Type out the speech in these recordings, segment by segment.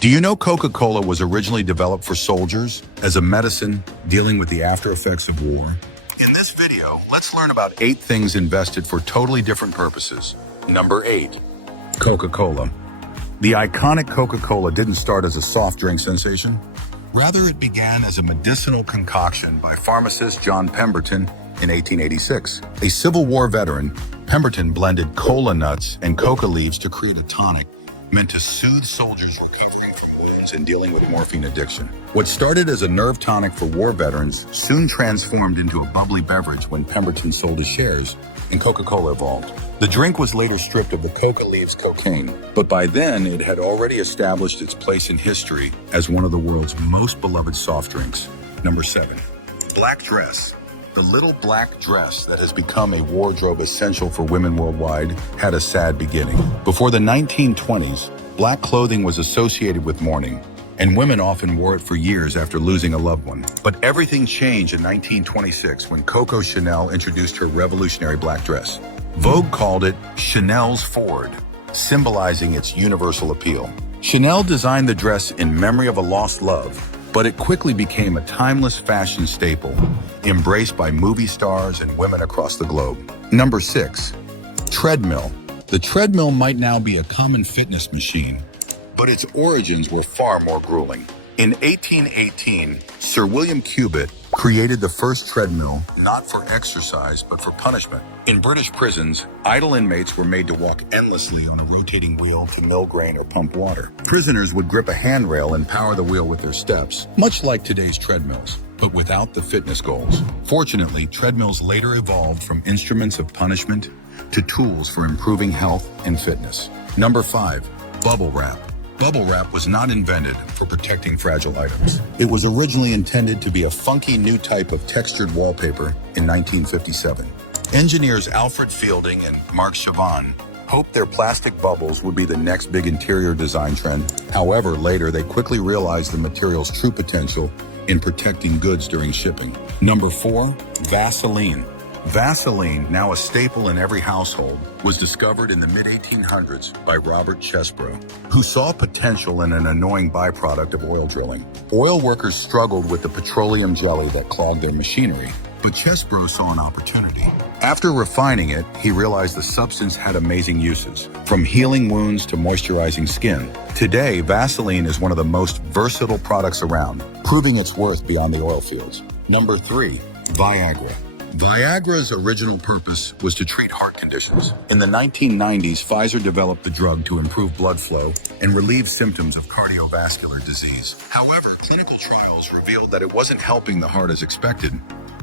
Do you know Coca-Cola was originally developed for soldiers as a medicine dealing with the after effects of war? In this video, let's learn about 8 things invented for totally different purposes. Number 8. Coca-Cola. The iconic Coca-Cola didn't start as a soft drink sensation. Rather, it began as a medicinal concoction by pharmacist John Pemberton in 1886. A Civil War veteran, Pemberton blended cola nuts and coca leaves to create a tonic meant to soothe soldiers recovering from wounds and dealing with morphine addiction. What started as a nerve tonic for war veterans soon transformed into a bubbly beverage when Pemberton sold his shares and Coca-Cola evolved. The drink was later stripped of the coca leaves cocaine, but by then it had already established its place in history as one of the world's most beloved soft drinks. Number 7. Black dress. The little black dress that has become a wardrobe essential for women worldwide had a sad beginning. Before the 1920s, black clothing was associated with mourning, and women often wore it for years after losing a loved one. But everything changed in 1926 when Coco Chanel introduced her revolutionary black dress. Vogue called it Chanel's Ford, symbolizing its universal appeal. Chanel designed the dress in memory of a lost love, but it quickly became a timeless fashion staple, embraced by movie stars and women across the globe. Number 6. Treadmill. The treadmill might now be a common fitness machine, but its origins were far more grueling. In 1818, Sir William Cubitt created the first treadmill, not for exercise, but for punishment. In British prisons, idle inmates were made to walk endlessly on a rotating wheel to mill grain or pump water. Prisoners would grip a handrail and power the wheel with their steps, much like today's treadmills, but without the fitness goals. Fortunately, treadmills later evolved from instruments of punishment to tools for improving health and fitness. Number 5. Bubble wrap. Bubble wrap was not invented for protecting fragile items. It was originally intended to be a funky new type of textured wallpaper in 1957. Engineers Alfred Fielding and Mark Chavan hoped their plastic bubbles would be the next big interior design trend. However, later they quickly realized the material's true potential in protecting goods during shipping. Number 4. Vaseline. Vaseline, now a staple in every household, was discovered in the mid-1800s by Robert Chesbrough, who saw potential in an annoying byproduct of oil drilling. Oil workers struggled with the petroleum jelly that clogged their machinery, but Chesbrough saw an opportunity. After refining it, he realized the substance had amazing uses, from healing wounds to moisturizing skin. Today, Vaseline is one of the most versatile products around, proving its worth beyond the oil fields. Number 3. Viagra. Viagra's original purpose was to treat heart conditions. In the 1990s, Pfizer developed the drug to improve blood flow and relieve symptoms of cardiovascular disease. However, clinical trials revealed that it wasn't helping the heart as expected,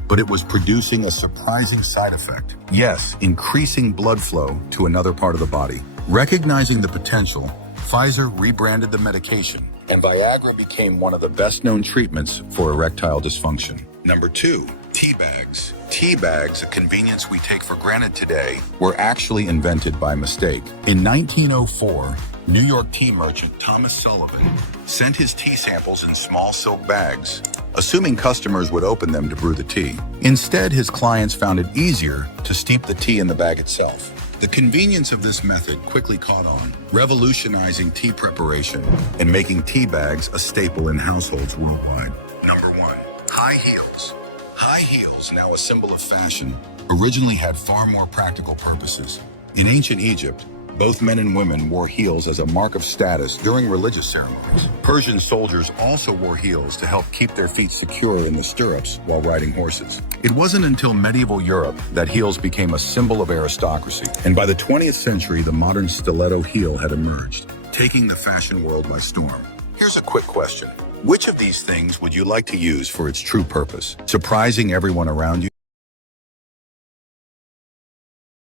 but it was producing a surprising side effect. Yes, increasing blood flow to another part of the body. Recognizing the potential, Pfizer rebranded the medication, and Viagra became one of the best-known treatments for erectile dysfunction. Number 2. Tea bags. Tea bags, a convenience we take for granted today, were actually invented by mistake. In 1904, New York tea merchant Thomas Sullivan sent his tea samples in small silk bags, assuming customers would open them to brew the tea. Instead, his clients found it easier to steep the tea in the bag itself. The convenience of this method quickly caught on, revolutionizing tea preparation and making tea bags a staple in households worldwide. Number 1. High heels. High heels, now a symbol of fashion, originally had far more practical purposes. In ancient Egypt, both men and women wore heels as a mark of status during religious ceremonies. Persian soldiers also wore heels to help keep their feet secure in the stirrups while riding horses. It wasn't until medieval Europe that heels became a symbol of aristocracy, and by the 20th century, the modern stiletto heel had emerged, taking the fashion world by storm. Here's a quick question. Which of these things would you like to use for its true purpose? Surprising everyone around you?